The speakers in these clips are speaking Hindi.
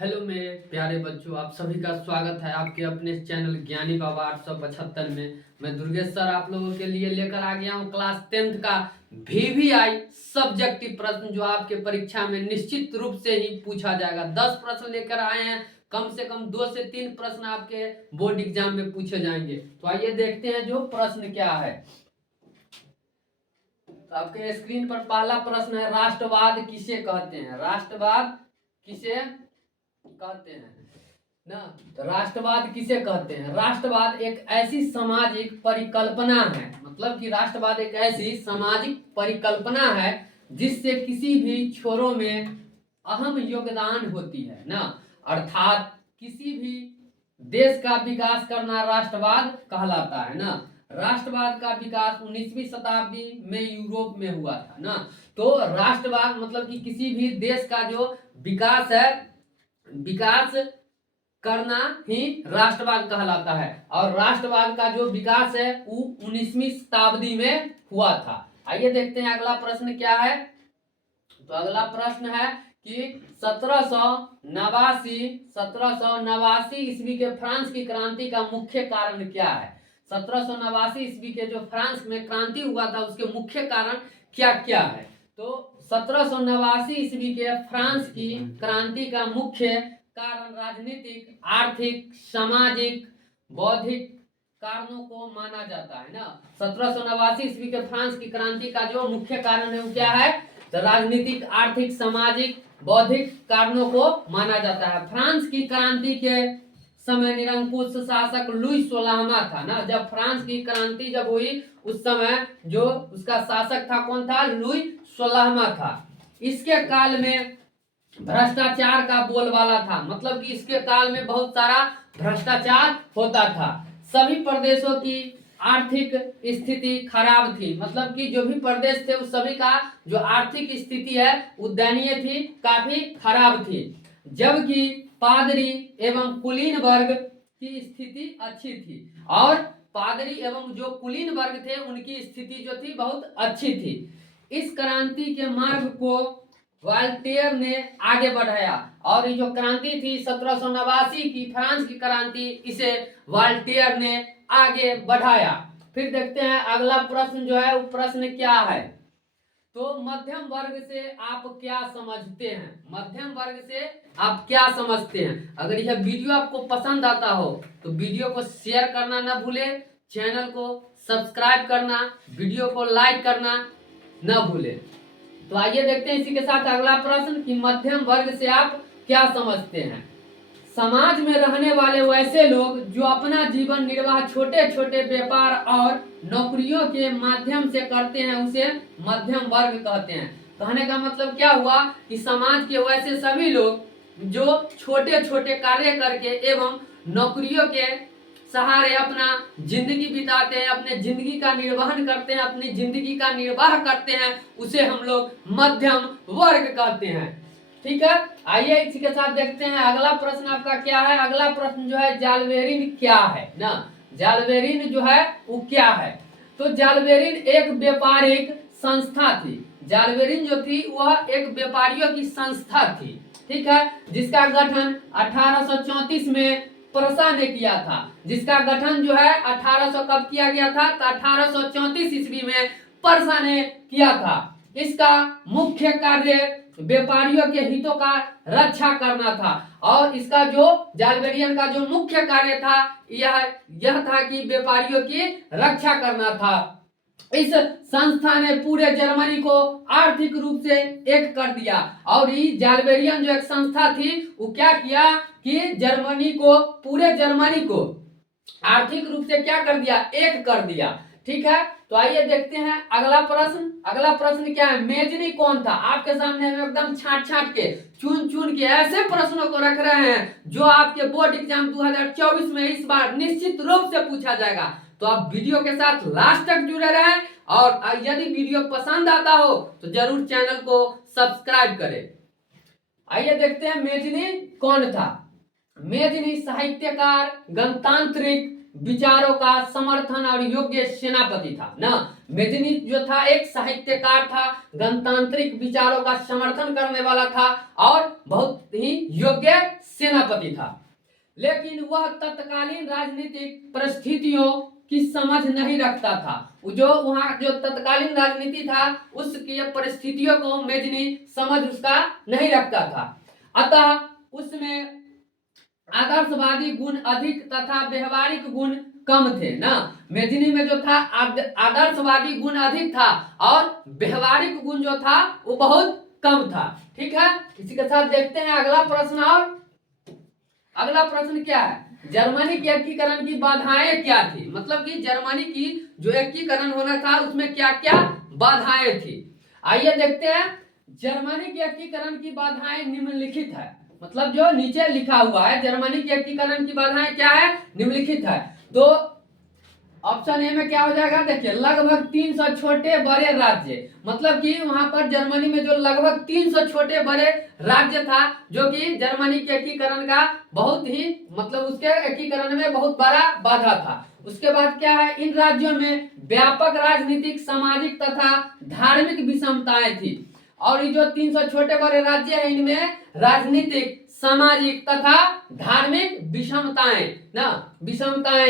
हेलो मेरे प्यारे बच्चों, आप सभी का स्वागत है आपके अपने चैनल ज्ञानी बाबा 875 में। मैं दुर्गेश सर आप लोगों के लिए लेकर आ गया हूं क्लास 10th का VVI सब्जेक्टिव प्रश्न, जो आपके परीक्षा में निश्चित रूप से ही पूछा जाएगा। 10 प्रश्न लेकर आए हैं, कम से कम 2 से 3 प्रश्न आपके बोर्ड एग्जाम में पूछे जाएंगे। तो आइए देखते हैं जो प्रश्न क्या है। तो आपके स्क्रीन पर पहला प्रश्न है, राष्ट्रवाद किसे कहते हैं? राष्ट्रवाद किसे कहते हैं ना? तो राष्ट्रवाद किसे कहते हैं? राष्ट्रवाद एक ऐसी सामाजिक परिकल्पना है, मतलब कि राष्ट्रवाद एक ऐसी सामाजिक परिकल्पना है जिससे किसी भी छोरों में अहम योगदान होती है ना। अर्थात किसी भी देश का विकास करना राष्ट्रवाद कहलाता है ना। राष्ट्रवाद का विकास 19वीं शताब्दी में यूरोप में हुआ था ना। तो राष्ट्रवाद मतलब कि किसी भी देश का जो विकास है, विकास करना ही राष्ट्रवाद कहलाता है। और राष्ट्रवाद का जो विकास है वो 19वीं शताब्दी में हुआ था। आइए देखते हैं अगला प्रश्न क्या है। तो अगला प्रश्न है कि 1789 ईस्वी के फ्रांस की क्रांति का मुख्य कारण क्या है? 1789 ईस्वी के जो फ्रांस में क्रांति हुआ था उसके मुख्य कारण क्या क्या है? तो 1789 ईस्वी के फ्रांस की क्रांति का मुख्य कारण राजनीतिक, आर्थिक, सामाजिक, बौद्धिक कारणों को माना जाता है ना। 1789 ईस्वी के फ्रांस की क्रांति का जो मुख्य कारण है वो क्या है? तो राजनीतिक, आर्थिक, सामाजिक, बौद्धिक कारणों को माना जाता है। फ्रांस की क्रांति के समय निरंकुश शासक लुई 16वां था ना। जब फ्रांस की क्रांति जब हुई उस समय जो उसका शासक था कौन था? लुई 16वां था। इसके काल में भ्रष्टाचार का बोलबाला था, मतलब कि इसके काल में बहुत सारा भ्रष्टाचार होता था। सभी प्रदेशों की आर्थिक स्थिति खराब थी, मतलब कि जो भी प्रदेश थे उस सभी का जो आर्थिक स्थिति है वो दयनीय थी, काफी खराब थी। जबकि पादरी एवं कुलीन वर्ग की स्थिति अच्छी थी, और पादरी एवं जो कुलीन वर्ग थे उनकी स्थिति जो थी बहुत अच्छी थी। इस क्रांति के मार्ग को वाल्टेयर ने आगे बढ़ाया, और ये जो क्रांति थी 1789 की फ्रांस की क्रांति, इसे वाल्टेयर ने आगे बढ़ाया। फिर देखते हैं अगला प्रश्न जो है वो प्रश्न क्या है। तो मध्यम वर्ग से आप क्या समझते हैं? मध्यम वर्ग से आप क्या समझते हैं? अगर यह वीडियो आपको पसंद आता हो तो वीडियो को शेयर करना ना भूलें, चैनल को सब्सक्राइब करना, वीडियो को लाइक करना ना भूलें। तो आइए देखते हैं इसी के साथ अगला प्रश्न कि मध्यम वर्ग से आप क्या समझते हैं? समाज में रहने वाले वैसे लोग जो अपना जीवन निर्वाह छोटे छोटे व्यापार और नौकरियों के माध्यम से करते हैं उसे मध्यम वर्ग कहते हैं। कहने का मतलब क्या हुआ कि समाज के वैसे सभी लोग जो छोटे छोटे कार्य करके एवं नौकरियों के सहारे अपना जिंदगी बिताते हैं, अपने जिंदगी का निर्वहन करते हैं, अपनी जिंदगी का निर्वाह करते हैं, उसे हम लोग मध्यम वर्ग कहते हैं। ठीक है, आइए इसी के साथ देखते हैं अगला प्रश्न आपका क्या है। अगला प्रश्न जो है जालबेरिन क्या है ना। जालबेरिन जो है वो क्या है? तो जालबेरिन एक व्यापारिक संस्था थी। जालबेरिन जो थी वह एक व्यापारियों की संस्था थी, ठीक है, जिसका गठन 1834 में प्रसा ने किया था। जिसका गठन जो है 1800 कब किया गया था? तो 1834 ईस्वी में प्रसा ने किया था। इसका मुख्य कार्य व्यापारियों के हितों का रक्षा करना था, और इसका जो जालबेरियन का जो मुख्य कार्य था यह था कि व्यापारियों की रक्षा करना था। इस संस्था ने पूरे जर्मनी को आर्थिक रूप से एक कर दिया, और ये जालबेरियन जो एक संस्था थी वो क्या किया कि जर्मनी को, पूरे जर्मनी को आर्थिक रूप से क्या कर दिया? एक कर दिया। ठीक है, तो आइए देखते हैं अगला प्रश्न। अगला प्रश्न क्या है? मेजनी कौन था? आपके सामने हम एकदम छाट छाट के, चुन चुन के ऐसे प्रश्नों को रख रहे हैं जो आपके बोर्ड एग्जाम 2024 में इस बार निश्चित रूप से पूछा जाएगा। तो आप वीडियो के साथ लास्ट तक जुड़े रहें, और यदि वीडियो पसंद आता हो तो जरूर चैनल को सब्सक्राइब करें। आइए देखते हैं मेजनी कौन था। मेजनी साहित्यकार, गणतांत्रिक विचारों का समर्थन और योग्य सेनापति था ना। मेजनी जो था एक साहित्यकार था, गणतांत्रिक विचारों का समर्थन करने वाला था, और बहुत ही योग्य सेनापति था, लेकिन वह तत्कालीन राजनीतिक परिस्थितियों की समझ नहीं रखता था। जो वहाँ जो तत्कालीन राजनीति था उसकी परिस्थितियों को मेजनी समझ उसका नहीं रखता था, अतः उसमें आदर्शवादी गुण अधिक तथा व्यवहारिक गुण कम थे ना। मेजनी में जो था आदर्शवादी गुण अधिक था और व्यवहारिक गुण जो था वो बहुत कम था। ठीक है, इसी के साथ देखते हैं अगला प्रश्न। और अगला प्रश्न क्या है, जर्मनी के एकीकरण की बाधाएं क्या थी। मतलब कि जर्मनी की जो एकीकरण होना था उसमें क्या क्या बाधाएं थी। आइए देखते हैं, जर्मनी के एकीकरण की बाधाएं निम्नलिखित है। मतलब जो नीचे लिखा हुआ है जर्मनी के एकीकरण की बाधाएं क्या है, निम्नलिखित है। तो ऑप्शन ए में क्या हो जाएगा, देखिए लगभग 300 छोटे बड़े राज्य। मतलब कि वहां पर जर्मनी में जो लगभग 300 छोटे बड़े राज्य था जो कि जर्मनी के एकीकरण का बहुत ही मतलब उसके एकीकरण में बहुत बड़ा बाधा था। उसके बाद क्या है, इन राज्यों में व्यापक राजनीतिक सामाजिक तथा धार्मिक विषमताएं थी। और ये जो 300 छोटे बड़े राज्य है इनमें राजनीतिक सामाजिक तथा धार्मिक विषमताएं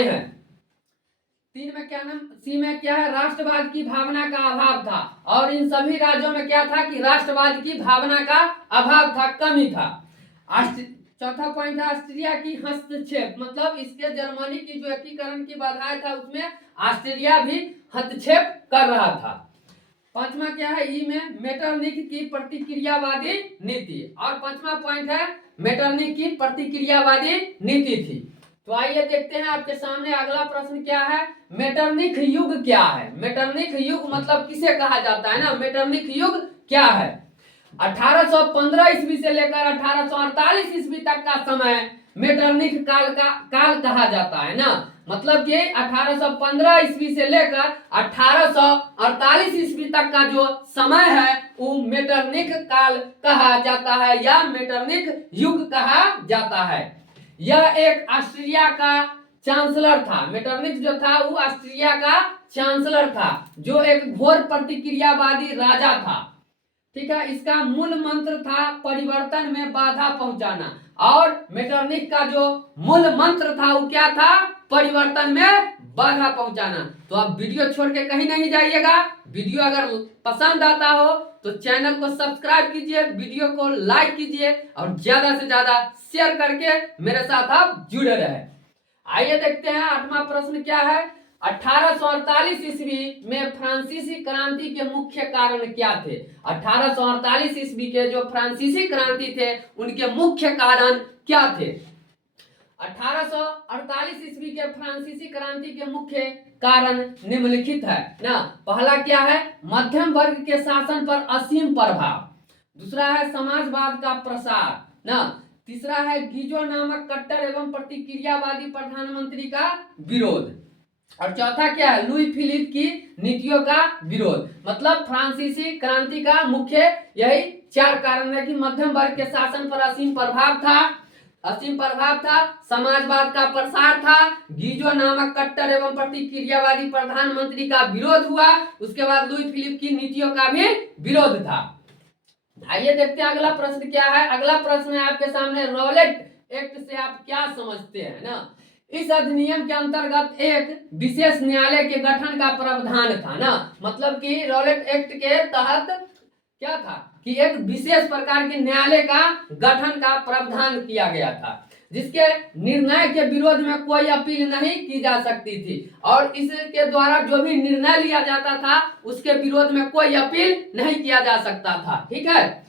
हैं। 3 में क्या नाम, सी में क्या है, राष्ट्रवाद की भावना का अभाव था। और इन सभी राज्यों में क्या था कि राष्ट्रवाद की भावना का अभाव था, कमी था। चौथा पॉइंट है ऑस्ट्रिया की हस्तक्षेप। मतलब इसके जर्मनी की जो एकीकरण की बाधाएं था उसमें ऑस्ट्रिया भी हस्तक्षेप कर रहा था। 5वां क्या है, ई में मेटरनिख की प्रतिक्रियावादी नीति। और 5वां पॉइंट है मेटरनिख की प्रतिक्रियावादी नीति थी। तो आइए देखते हैं आपके सामने अगला प्रश्न क्या है, मेटरनिख युग क्या है। मेटरनिख युग मतलब किसे कहा जाता है ना, मेटरनिख युग क्या है। 1815 ईस्वी से लेकर 1848 ईस्वी तक का समय मेटरनिख काल कहा जाता है ना। मतलब कि 1815 ईस्वी से लेकर 1848 ईस्वी तक का जो समय है वो मेटरनिख काल कहा जाता है या मेटरनिख युग कहा जाता है। यह एक ऑस्ट्रिया का चांसलर था। मेटरनिख जो था वो ऑस्ट्रिया का चांसलर था जो एक घोर प्रतिक्रियावादी राजा था। ठीक है, इसका मूल मंत्र था परिवर्तन में बाधा पहुंचाना। और मेटरनिख का जो मूल मंत्र था वो क्या था, परिवर्तन में बाधा पहुंचाना। तो आप वीडियो छोड़ के कहीं नहीं जाइएगा। वीडियो अगर पसंद आता हो तो चैनल को सब्सक्राइब कीजिए, वीडियो को लाइक कीजिए और ज्यादा से ज्यादा शेयर करके मेरे साथ आप जुड़े रहे। आइए देखते हैं 8वां प्रश्न क्या है, 1848 ईस्वी में फ्रांसीसी क्रांति के मुख्य कारण क्या थे। 1848 ईस्वी के जो फ्रांसीसी क्रांति थे उनके मुख्य कारण क्या थे। 1848 ईस्वी के फ्रांसीसी क्रांति के मुख्य कारण निम्नलिखित है ना। पहला क्या है, मध्यम वर्ग के शासन पर असीम प्रभाव। दूसरा है समाजवाद का प्रसार ना। तीसरा है गीजो नामक कट्टर एवं प्रतिक्रियावादी प्रधानमंत्री का विरोध। और चौथा क्या है, लुई फिलिप की नीतियों का विरोध। मतलब फ्रांसीसी क्रांति का मुख्य यही 4 कारण है कि मध्यम वर्ग के शासन पर असीम प्रभाव था, समाजवाद का प्रसार था, गीजो नामक कट्टर एवं प्रतिक्रियावादी प्रधानमंत्री का विरोध हुआ, उसके बाद लुई फिलिप की नीतियों का भी विरोध था। आइए देखते हैं अगला प्रश्न क्या है। अगला प्रश्न है आपके सामने, रॉलेट एक्ट से आप क्या समझते हैं ना। इस अधिनियम के अंतर्गत एक विशेष न्यायालय के गठन का प्रावधान था ना। मतलब कि रॉलेट एक्ट के तहत क्या था कि एक विशेष प्रकार के न्यायालय का गठन का प्रावधान किया गया था जिसके निर्णय के विरोध में कोई अपील नहीं की जा सकती थी। और इसके द्वारा जो भी निर्णय लिया जाता था उसके विरोध में कोई अपील नहीं किया जा सकता था। ठीक है,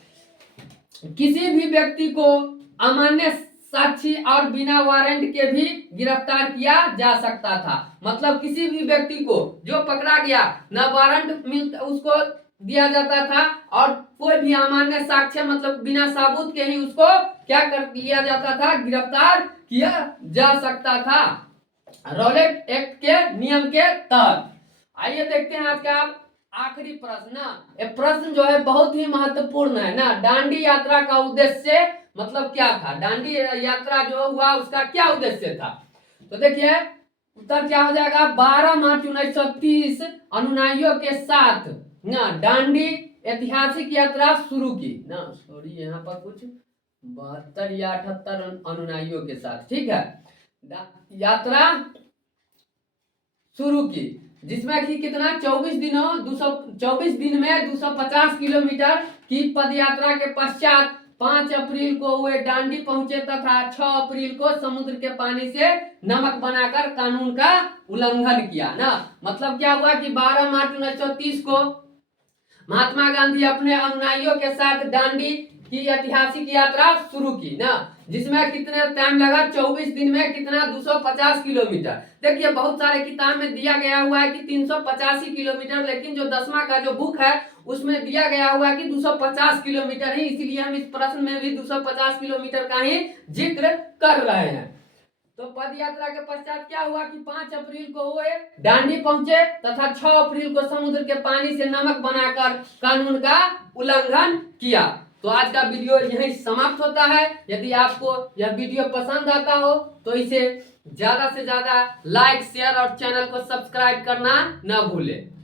किसी भी व्यक्ति को अमान्य साक्षी और बिना वारंट के भी गिरफ्तार किया जा सकता था। मतलब किसी भी व्यक्ति को जो पकड़ा गया न वारंट मिलता उसको दिया जाता था और कोई भी अमान्य साक्ष्य मतलब बिना सबूत के ही उसको क्या कर लिया जाता था, गिरफ्तार किया जा सकता था रॉलेट एक्ट के नियम के तहत। आइए देखते हैं आज का आखिरी प्रश्न ना। ये प्रश्न जो है बहुत ही महत्वपूर्ण है ना। दांडी यात्रा का उद्देश्य मतलब क्या था, दांडी यात्रा जो हुआ उसका क्या उद्देश्य था। तो देखिए उत्तर क्या हो जाएगा, 12 मार्च 1930 अनुयायियों के साथ ना दांडी ऐतिहासिक यात्रा शुरू की ना। सॉरी यहाँ पर कुछ 72 या 78 अनुयायियों के साथ, ठीक है, यात्रा शुरू की, जिसमें कि कितना 24 दिन में 250 किलोमीटर की पद यात्रा के पश्चात 5 अप्रैल को वे डांडी पहुंचे तथा 6 अप्रैल को समुद्र के पानी से नमक बनाकर कानून का उल्लंघन किया ना। मतलब क्या हुआ कि 12 मार्च 1930 को महात्मा गांधी अपने अनुयायियों के साथ डांडी की ऐतिहासिक यात्रा शुरू की ना, जिसमें कितने टाइम लगा 24 दिन में कितना 250 किलोमीटर। देखिए बहुत सारे किताब में दिया गया हुआ है कि 385 किलोमीटर, लेकिन जो 10वां का जो बुक है उसमें दिया गया हुआ है कि 250 किलोमीटर ही, इसीलिए हम इस प्रश्न में भी 250 किलोमीटर का ही जिक्र कर रहे हैं। तो पद यात्रा के पश्चात क्या हुआ कि 5 अप्रैल को वे डांडी पहुंचे तथा 6 अप्रैल को समुद्र के पानी से नमक बनाकर कानून का उल्लंघन किया। तो आज का वीडियो यहीं समाप्त होता है। यदि आपको यह वीडियो पसंद आता हो तो इसे ज्यादा से ज्यादा लाइक, शेयर और चैनल को सब्सक्राइब करना न भूलें।